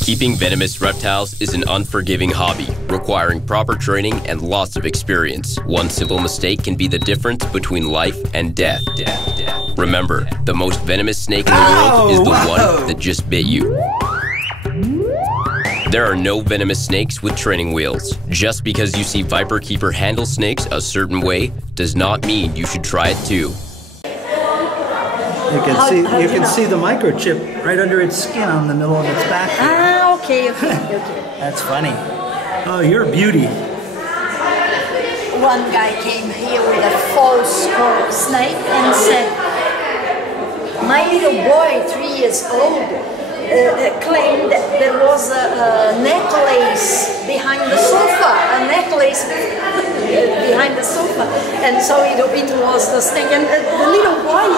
Keeping venomous reptiles is an unforgiving hobby, requiring proper training and lots of experience. One simple mistake can be the difference between life and death. Remember, the most venomous snake in the world is the one that just bit you. There are no venomous snakes with training wheels. Just because you see viperkeeper handle snakes a certain way does not mean you should try it too. You can see the microchip right under its skin on the middle of its back. Ah, okay. That's funny. Oh, you're a beauty. One guy came here with a false coral snake and said, my little boy, 3 years old, claimed that there was a necklace behind the sofa, behind the sofa, and so it was the snake, and the little boy,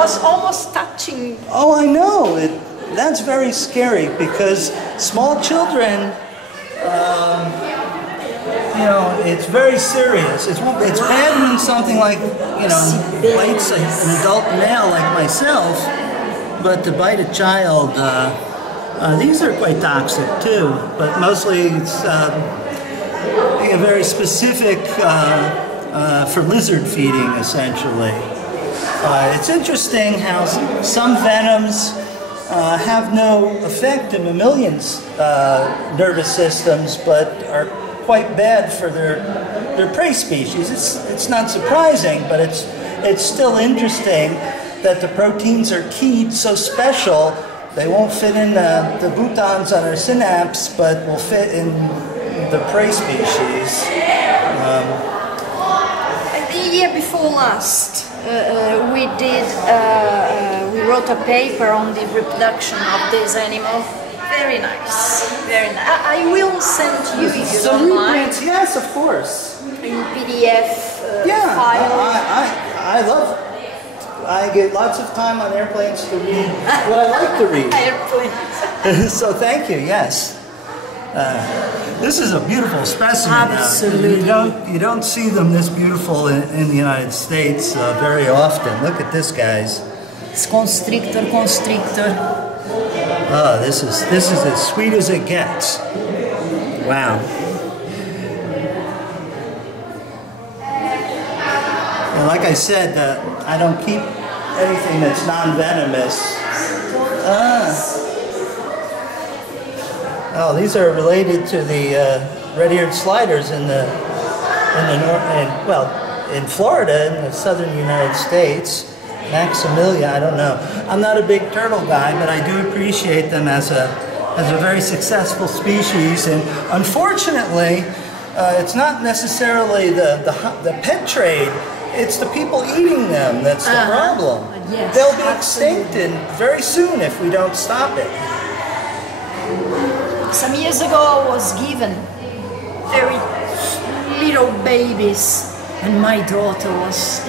was almost touching. Oh, I know. That's very scary because small children, it's very serious. It's bad when something like, bites an adult male like myself, but to bite a child, these are quite toxic too, but mostly it's very specific for lizard feeding, essentially. It's interesting how some venoms have no effect in mammalians' nervous systems, but are quite bad for their prey species. It's not surprising, but it's still interesting that the proteins are keyed so special they won't fit in the Butans on our synapse, but will fit in the prey species. The year before last, we wrote a paper on the reproduction of this animal. Very nice, very nice. I will send to you if you don't mind. Yes, of course. In PDF file. I get lots of time on airplanes to read what I like to read. Airplanes. So thank you, yes. This is a beautiful specimen. Absolutely. You don't see them this beautiful in the United States very often. Look at this, guys. It's constrictor. Oh, this is as sweet as it gets. Wow. And like I said, I don't keep anything that's non-venomous. Oh, these are related to the red-eared sliders in Florida, in the southern United States. Maximilia, I don't know. I'm not a big turtle guy, but I do appreciate them as a very successful species. And unfortunately, it's not necessarily the pet trade. It's the people eating them that's the problem. Yes, they'll be extinct very soon if we don't stop it. Some years ago I was given very little babies, and my daughter was,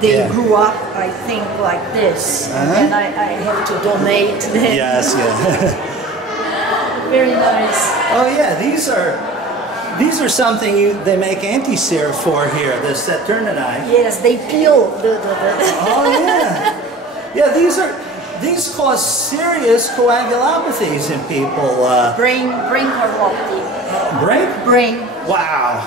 they grew up, I think, like this, and I have to donate them. Yes, yeah. Very nice. Oh yeah, these are something they make anti-serum for here, the Saturnini. Yes, they peel the Oh yeah. Yeah, these cause serious coagulopathies in people. Brain corrupting. Brain? Wow.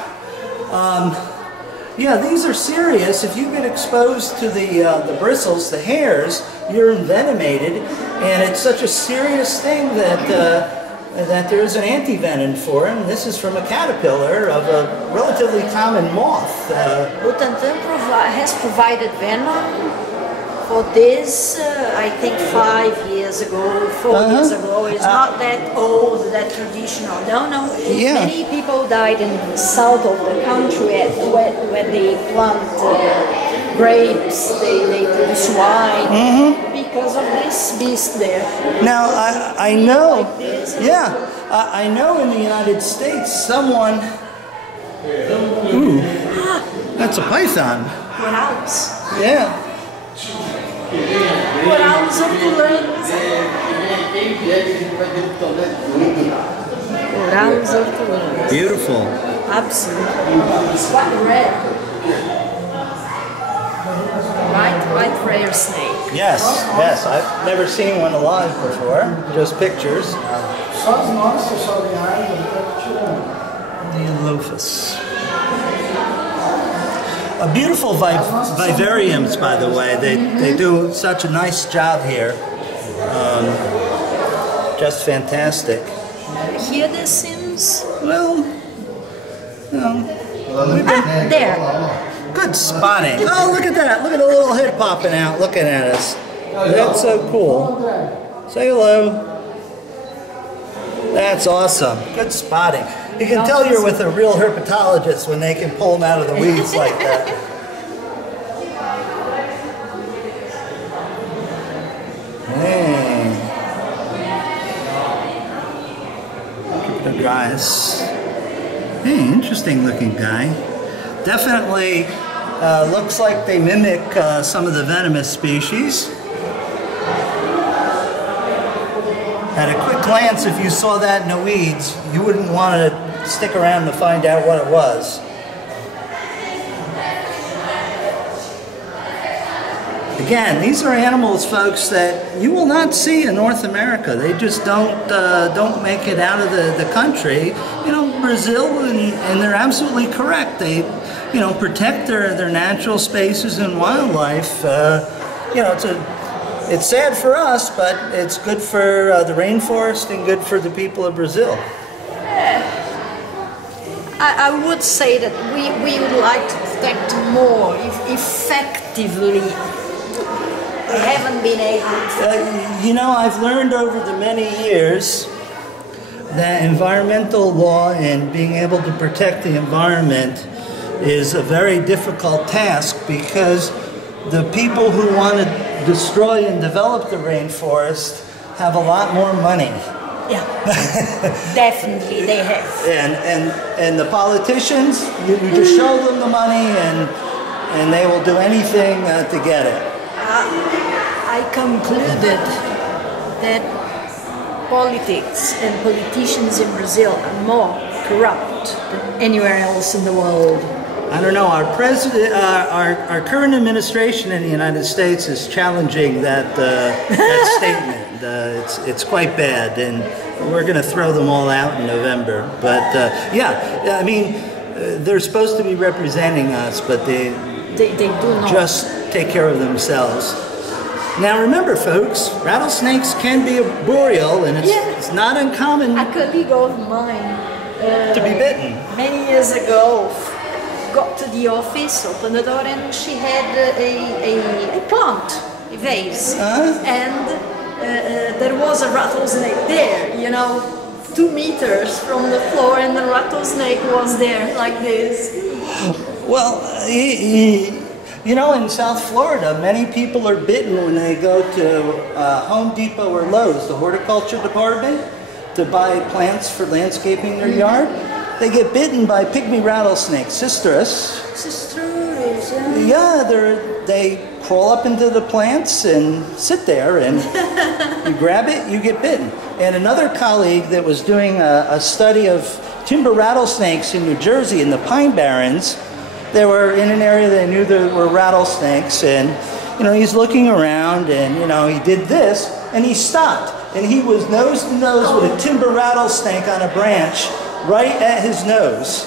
Yeah, these are serious. If you get exposed to the bristles, the hairs, you're envenomated, and it's such a serious thing that there's an anti-venom for it. And this is from a caterpillar of a relatively common moth. Butantan has provided venom for this, I think 5 years ago, 4 years ago. It's not that old, that traditional. No. Yeah. Many people died in the south of the country when they plant grapes, they produce wine because of this beast there. Now, I know, I know in the United States someone, that's a python. Corals. Yeah. Corals hortulantes. Corals hortulantes. Beautiful. Absolutely. It's quite red. White rare snake. Yes, yes. I've never seen one alive before. Just pictures. Neolophus. Beautiful vivariums, by the way. They do such a nice job here. Just fantastic. Here there seems... Well, you know, there. good spotting. Oh, look at that. Look at the little head popping out looking at us. That's so cool. Say hello. That's awesome. Good spotting. You can tell you're with a real herpetologist when they can pull them out of the weeds like that. Hey. The guys. Hey, interesting looking guy. Definitely looks like they mimic some of the venomous species. At a quick glance, if you saw that in the weeds, you wouldn't want to stick around to find out what it was. Again, these are animals, folks, that you will not see in North America. They just don't make it out of the country. You know, Brazil, and they're absolutely correct. They, you know, protect their natural spaces and wildlife. You know, it's sad for us, but it's good for the rainforest and good for the people of Brazil. I would say that we would like to protect more effectively. We haven't been able to. You know, I've learned over the many years that environmental law and being able to protect the environment is a very difficult task, because the people who want to destroy and develop the rainforest have a lot more money. Yeah, definitely they have. And the politicians, you just show them the money and they will do anything to get it. I concluded that politics and politicians in Brazil are more corrupt than anywhere else in the world. I don't know. Our president, our current administration in the United States is challenging that that statement. It's quite bad, and we're going to throw them all out in November. But yeah, I mean, they're supposed to be representing us, but they do not just take care of themselves. Now remember, folks, rattlesnakes can be arboreal, and it's not uncommon a colleague of mine to be bitten. Many years ago, got to the office, opened the door, and she had a plant, a vase, and there was a rattlesnake there, you know, 2 meters from the floor, and the rattlesnake was there like this. Well, you know, in South Florida, many people are bitten when they go to Home Depot or Lowe's, the horticulture department, to buy plants for landscaping their yard. They get bitten by pygmy rattlesnakes, Cistrus. Cistrus, yeah. They crawl up into the plants and sit there, and you grab it, you get bitten. And another colleague that was doing a study of timber rattlesnakes in New Jersey in the Pine Barrens, they were in an area they knew there were rattlesnakes, and you know, he's looking around, and you know, he did this, and he stopped, and he was nose to nose with a timber rattlesnake on a branch right at his nose.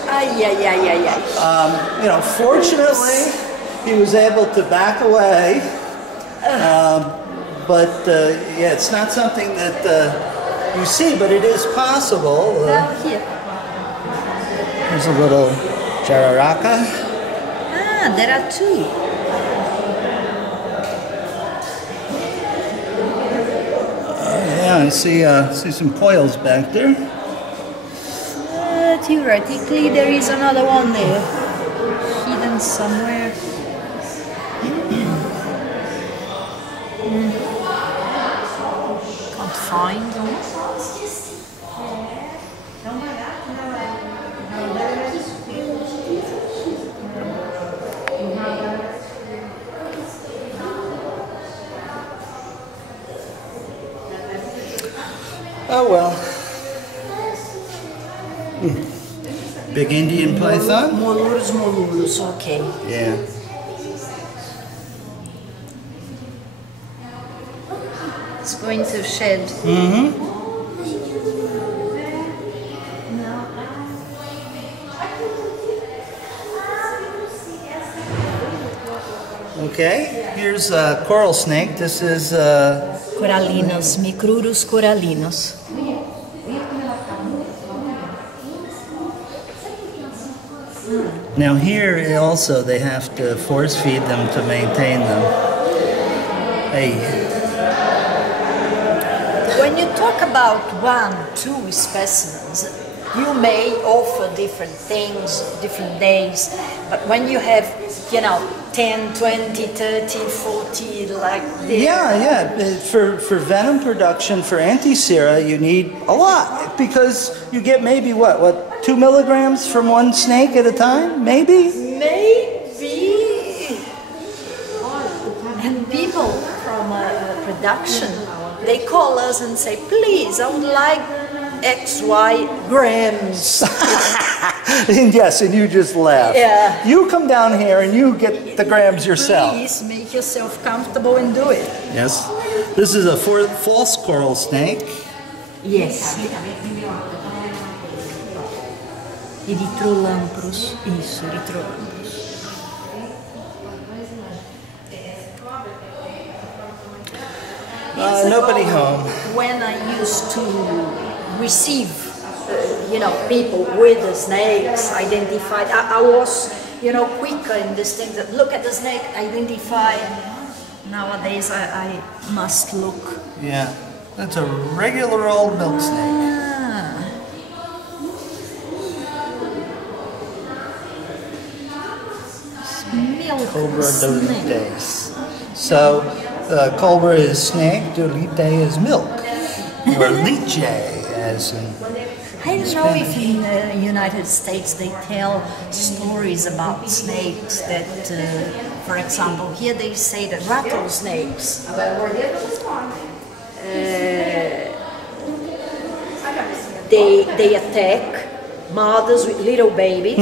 You know, fortunately, he was able to back away, but yeah, it's not something that you see, but it is possible. Here. There's a little jararaca. Ah, there are 2. Yeah, I see some coils back there. Theoretically, there is another one there, hidden somewhere. Can't find them. Oh well. Big Indian python? Molurus, okay. Yeah. it's going to shed. Okay, here's a coral snake. This is Corallinos, Micrurus corallinos. now here also they have to force feed them to maintain them. Hey. When you talk about 1, 2 specimens, you may offer different things, different days, but when you have, 10, 20, 30, 40, like this. Yeah. For venom production, for anti-sera, you need a lot because you get maybe what 2 milligrams from one snake at a time, maybe? Maybe. And people from production, they call us and say, please, I would like XY grams. And yes, and you just laugh. Yeah. You come down here and you get the grams yourself. Please make yourself comfortable and do it. Yes. This is a false coral snake. Yes. Erythrolampros. Isso, erythrolampros. Nobody home. When I used to receive, people with the snakes identified, I was, quicker in this thing that look at the snake, identify. Nowadays, I must look. Yeah, that's a regular old milk snake. Milk Cobra snake. dolites. So, cobra is snake, dolite is milk, or liche, as in. I don't know if in the United States they tell stories about snakes that, for example, here they say that rattlesnakes, they attack mothers with little babies,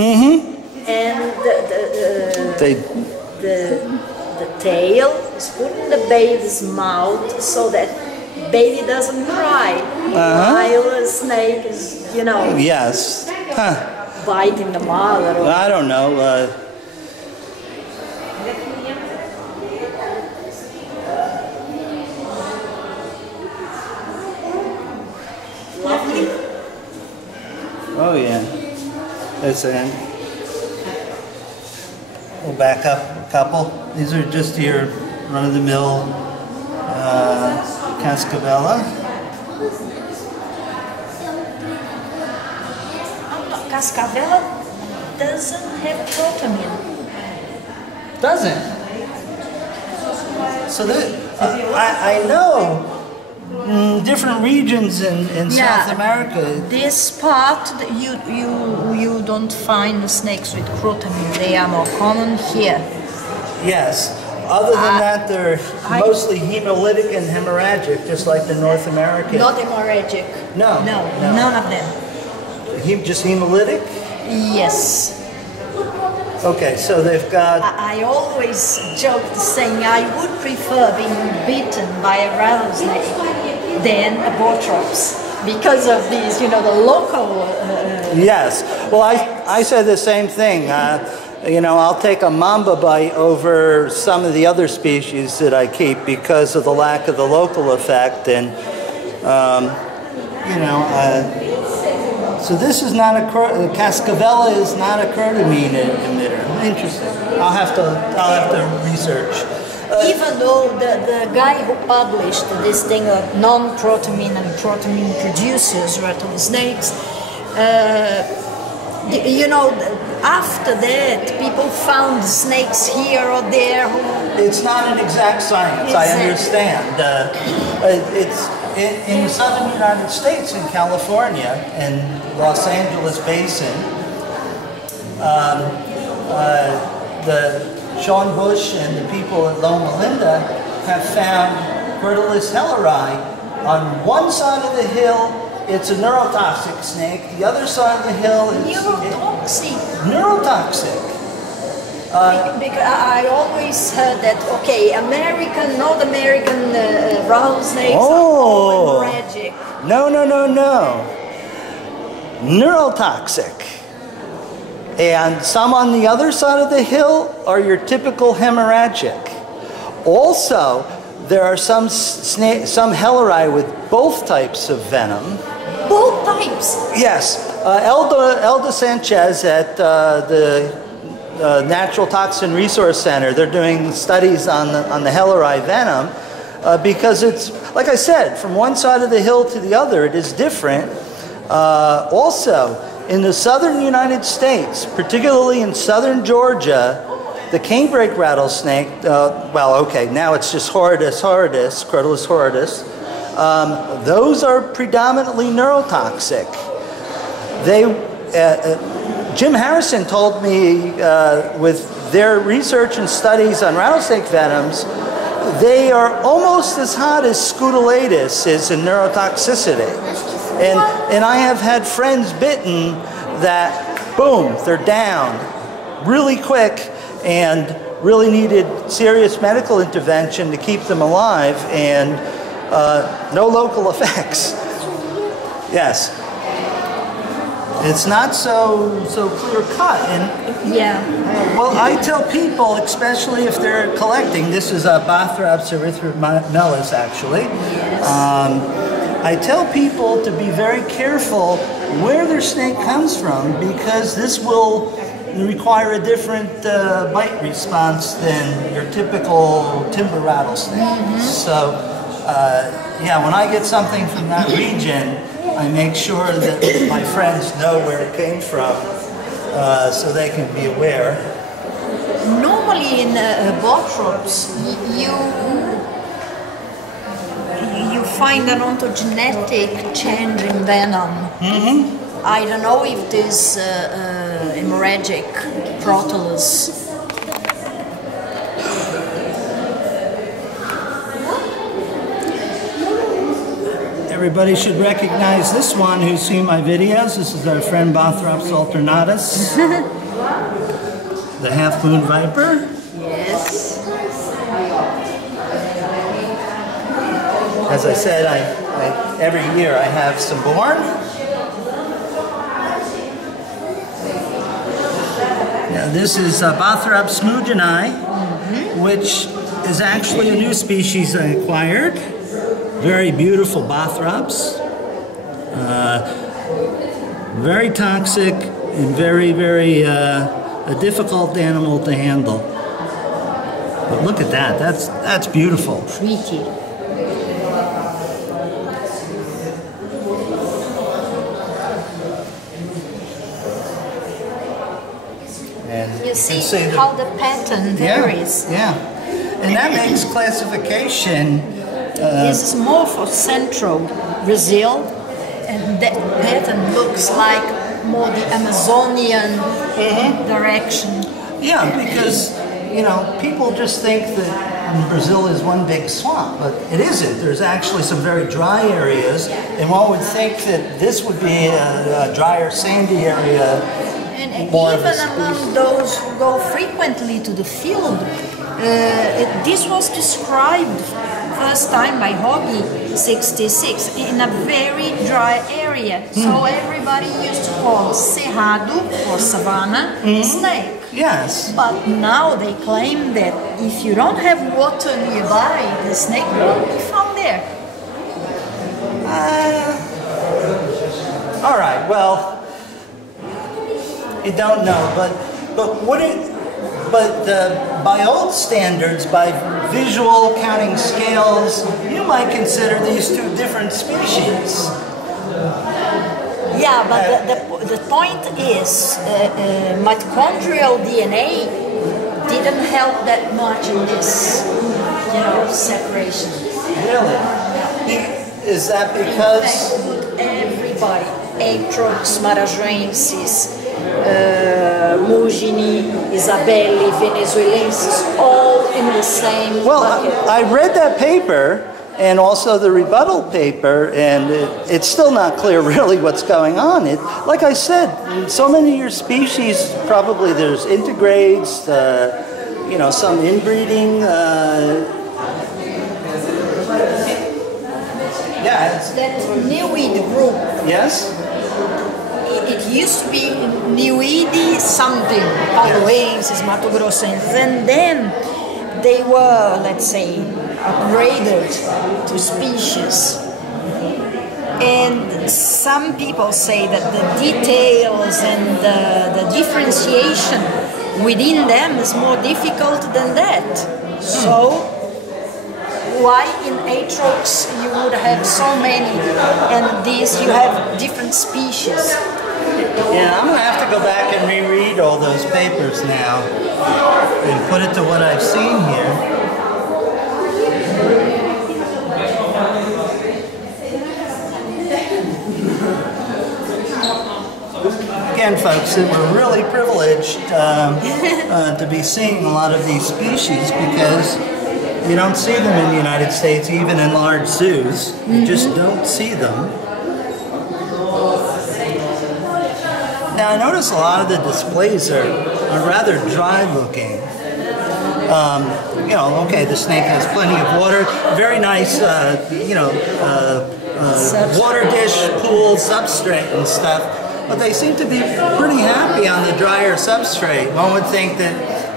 and the tail is put in the baby's mouth so that baby doesn't cry, while a snake is, Yes. Huh. biting the mother. I don't know. Oh yeah. That's it. We'll back up a couple. These are just your run-of-the-mill Cascavella. Cascavella doesn't have protamine. Doesn't. So that I know different regions in South America. This part you don't find the snakes with protamine. They are more common here. Yes. Other than that, they're mostly hemolytic and hemorrhagic, just like the North American. Not hemorrhagic. No. None of them. Just hemolytic? Yes. Okay, so they've got... I always joked saying I would prefer being bitten by a rattlesnake than a botrops because of these, the local... Yes. Well, I said the same thing. I'll take a mamba bite over some of the other species that I keep because of the lack of the local effect. And, so this is not the Cascavella is not a crotamine emitter. Interesting. I'll have to research. Even though the guy who published this thing of non-protamine and protamine producers, rattlesnakes, after that people found snakes here or there. It's not an exact science. I understand. It's in the southern United States, in California, and Los Angeles Basin. The Sean Bush and the people at Loma Linda have found Crotalus helleri on one side of the hill. It's a neurotoxic snake. The other side of the hill is neurotoxic. Because I always heard that, North American rattlesnakes are all hemorrhagic. No, no, no, no. Neurotoxic. And some on the other side of the hill are your typical hemorrhagic. Also, there are some helleri with both types of venom. Both types? Yes. Elda Sanchez at the Natural Toxin Resource Center, they're doing studies on the helleri venom because it's, like I said, from one side of the hill to the other, it is different. Also, in the southern United States, particularly in southern Georgia, the canebrake rattlesnake, well, okay, now it's just Horridus, Crotalus horridus, those are predominantly neurotoxic. Jim Harrison told me with their research and studies on rattlesnake venoms, they are almost as hot as Scutulatus is in neurotoxicity. And I have had friends bitten that, boom, they're down really quick and really needed serious medical intervention to keep them alive, and no local effects. Yes. It's not so clear cut. And yeah. Well, I tell people, especially if they're collecting, this is a Bothrops erythromelis actually. Yes. I tell people to be very careful where their snake comes from, because this will require a different bite response than your typical timber rattlesnake. Mm-hmm. So, yeah, when I get something from that region, I make sure that my friends know where it came from, so they can be aware. Normally in Bothrops, you find an ontogenetic change in venom. Mm-hmm. I don't know if this hemorrhagic Crotalus. Everybody should recognize this one who's seen my videos. This is our friend Bothrops alternatus, the half-moon viper. Yes. As I said, every year I have some born. Now this is Bothrops smoogenii, which is actually a new species I acquired. Very beautiful Bothrops. Very toxic and very, very a difficult animal to handle. But look at that. That's beautiful. Pretty. And you see how the pattern varies. Yeah, and that makes classification. This is more for central Brazil, and that pattern looks like more the Amazonian direction. Yeah, because, you know, people just think that Brazil is one big swamp, but it isn't. There's actually some very dry areas, and one would think that this would be a drier, sandy area. And even among those who go frequently to the field, this was described first time by Hobby 66 in a very dry area. So everybody used to call cerrado or savanna snake. Yes. But now they claim that if you don't have water nearby, the snake won't be found there. All right. Well, you don't know, but by old standards, by visual counting scales, you might consider these two different species. Yeah, but the point is, mitochondrial DNA didn't help that much in this, separation. Really? Is that because? Everybody, Atrox, Marajoensis, Mugini, Isabelli, Venezuelensis, all in the same bucket. I read that paper and also the rebuttal paper, and it's still not clear really what's going on. Like I said, in so many of your species, probably there's intergrades, some inbreeding. Yeah. That Neoid group. Yes? It used to be Neoid something, Pauloenses, Mato Grossenses, and then they were, let's say, upgraded to species. And some people say that the details and the differentiation within them is more difficult than that. So, why in Atrox you would have so many, and these you have different species? Yeah, I'm going to have to go back and reread all those papers now and put it to what I've seen here. Again, folks, we're really privileged to be seeing a lot of these species because you don't see them in the United States, even in large zoos. You just don't see them. Now, I notice a lot of the displays are rather dry looking. You know, okay, the snake has plenty of water, very nice, water dish, pool, substrate and stuff, but they seem to be pretty happy on the drier substrate. One would think that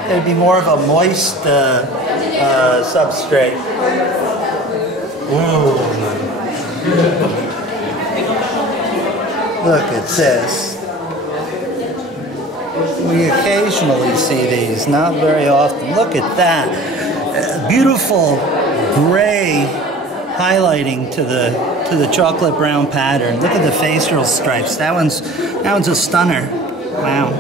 there'd be more of a moist substrate. Whoa. Look at this. We occasionally see these, not very often. Look at that. Beautiful gray highlighting to the chocolate brown pattern. Look at the facial stripes. That one's a stunner. Wow.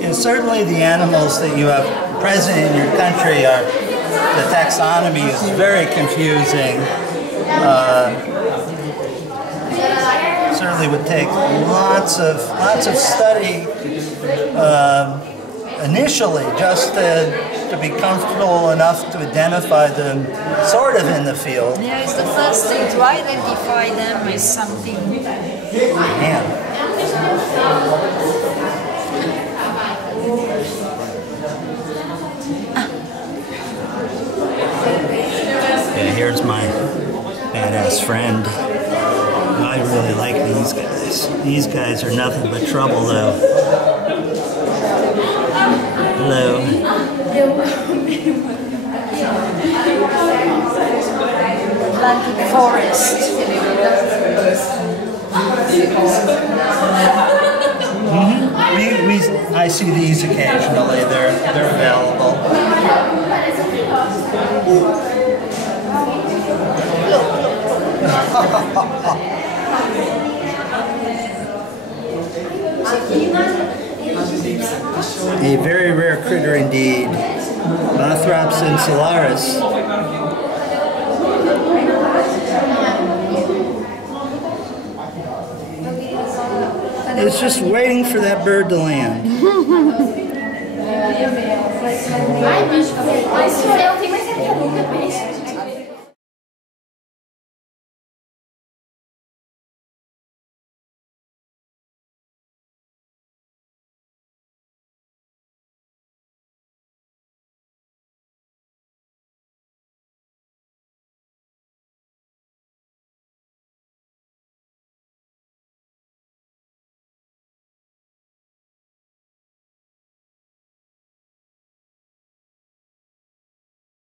And certainly the animals that you have present in your country are, the taxonomy is very confusing. Certainly would take lots of study initially just to be comfortable enough to identify them sort of in the field. Yeah, it's the first thing to identify them as something. Man. Yeah, here's my badass friend. I really like these guys. These guys are nothing but trouble, though. Hello. Atlantic forest. I see these occasionally. They're available. A very rare critter indeed. Bothrops insularis. It's just waiting for that bird to land.